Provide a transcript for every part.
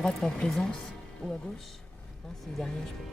droite par Plaisance ou à gauche? Non, s'il n'y a rien, je peux.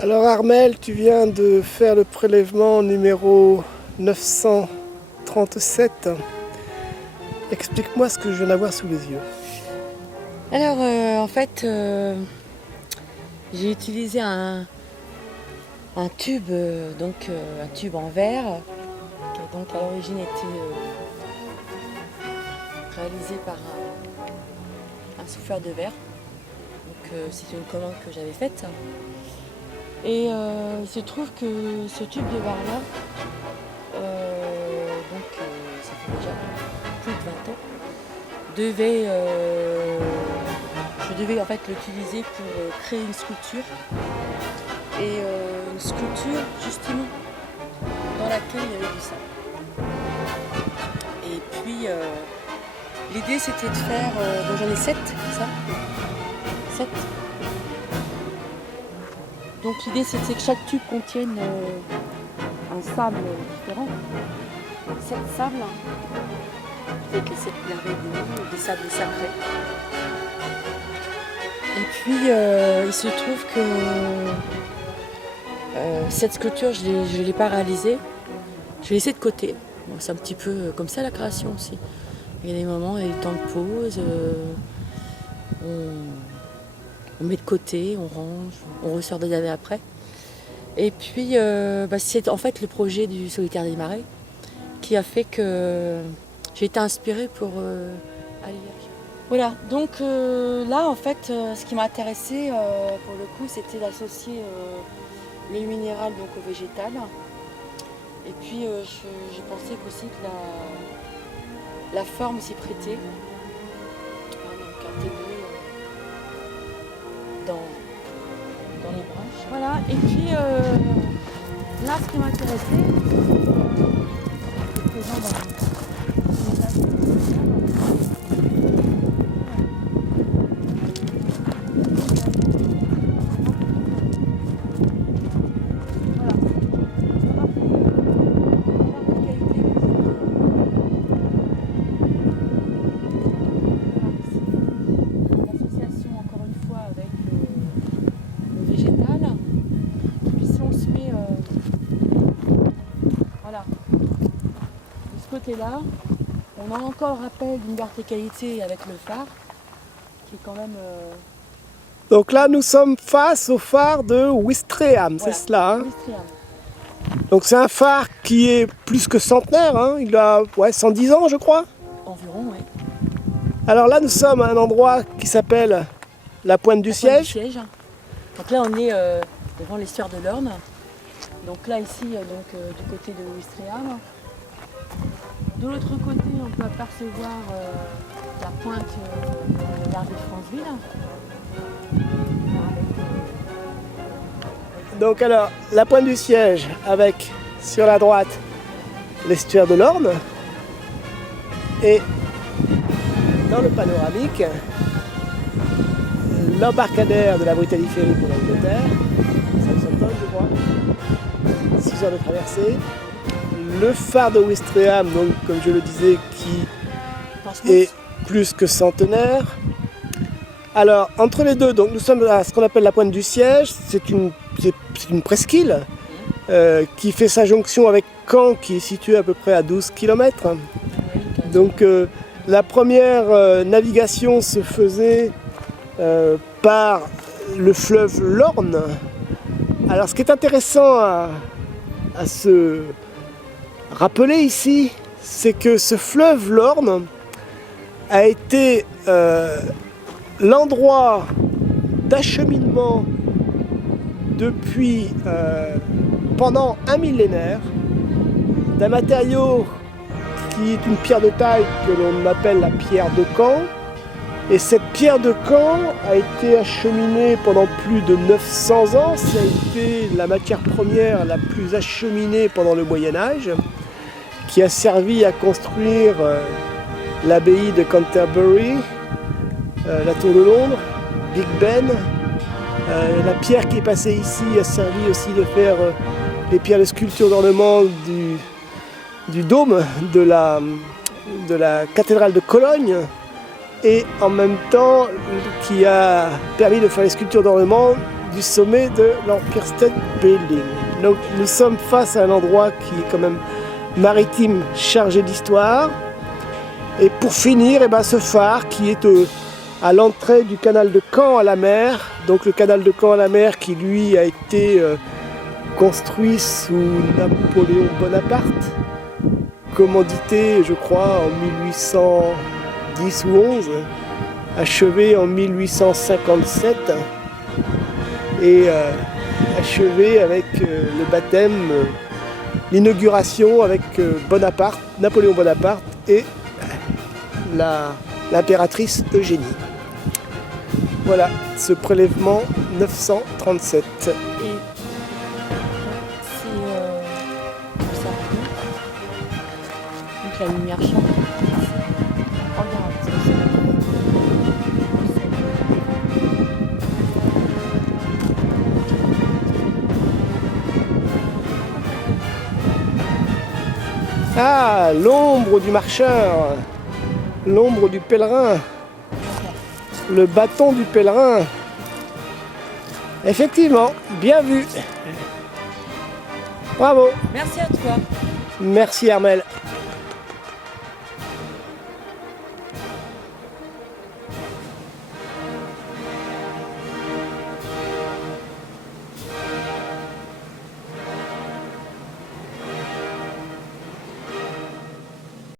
Alors Armel, tu viens de faire le prélèvement numéro 937. Explique-moi ce que je viens d'avoir sous les yeux. Alors, en fait, j'ai utilisé un tube, un tube en verre, qui a donc à l'origine été réalisé par un souffleur de verre. Donc, c'est une commande que j'avais faite. Et il se trouve que ce tube de verre-là, ça fait déjà plus de 20 ans, je devais en fait l'utiliser pour créer une sculpture. Et une sculpture justement dans laquelle il y avait du sable. Et puis l'idée c'était de faire, donc j'en ai 7, ça 7. Donc l'idée c'était que chaque tube contienne un sable différent. 7 sables, avec les 7 merveilles du monde, des sables sacrés. Et puis il se trouve que cette sculpture je ne l'ai pas réalisée, je l'ai laissée de côté. Bon, c'est un petit peu comme ça la création aussi. Il y a des moments, il y a des temps de pause, on met de côté, on range, on ressort des années après. Et puis c'est en fait le projet du Solitaire des Marais qui a fait que j'ai été inspirée pour aller vérifier. Voilà, donc là en fait ce qui m'a intéressée pour le coup c'était d'associer le minéral donc au végétal. Et puis j'ai pensé aussi que la forme s'y prêtait. Donc intégrée dans les branches. Voilà, et puis là ce qui m'intéressait, c'est présent dans là, on a encore rappel d'une verticalité avec le phare, qui est quand même... Donc là, nous sommes face au phare de Ouistreham, voilà, c'est cela hein? Ouistreham. Donc c'est un phare qui est plus que centenaire, hein? Il a 110 ans je crois. Environ, oui. Alors là, nous sommes à un endroit qui s'appelle la Pointe du Siège. Donc là, on est devant l'estuaire de l'Orne. Donc là, ici, du côté de Ouistreham. De l'autre côté, on peut apercevoir la pointe de l'Arc de Franceville. Donc alors, la Pointe du Siège avec, sur la droite, l'estuaire de l'Orne. Et dans le panoramique, l'embarcadère de la Brittany Ferry pour l'Angleterre. Ça nous entend, je crois. 6 heures de traversée. Le phare de Ouistreham, donc comme je le disais, qui est plus que centenaire. Alors entre les deux, donc nous sommes à ce qu'on appelle la Pointe du Siège. C'est une presqu'île qui fait sa jonction avec Caen, qui est située à peu près à 12 km. Donc la première navigation se faisait par le fleuve l'Orne. Alors ce qui est intéressant à se rappeler ici, c'est que ce fleuve l'Orne a été l'endroit d'acheminement depuis pendant un millénaire d'un matériau qui est une pierre de taille que l'on appelle la pierre de Caen. Et cette pierre de Caen a été acheminée pendant plus de 900 ans. Ça a été la matière première la plus acheminée pendant le Moyen-Âge, qui a servi à construire l'abbaye de Canterbury, la Tour de Londres, Big Ben. La pierre qui est passée ici a servi aussi de faire les pierres de sculpture d'ornement du dôme de la cathédrale de Cologne, et en même temps qui a permis de faire les sculptures d'ornement du sommet de l'Ankerstedt-Belling. Donc nous sommes face à un endroit qui est quand même maritime, chargé d'histoire. Et pour finir, ce phare qui est à l'entrée du canal de Caen à la mer. Donc le canal de Caen à la mer qui lui a été construit sous Napoléon Bonaparte, commandité je crois en 1810 ou 11, achevé en 1857 et achevé avec le baptême, l'inauguration avec Bonaparte, Napoléon Bonaparte et l'impératrice Eugénie. Voilà, ce prélèvement 937. Et c'est ça. Donc la lumière change. Regarde, Ah, l'ombre du marcheur, l'ombre du pèlerin, le bâton du pèlerin. Effectivement, bien vu. Bravo. merci à toi. Merci Armel.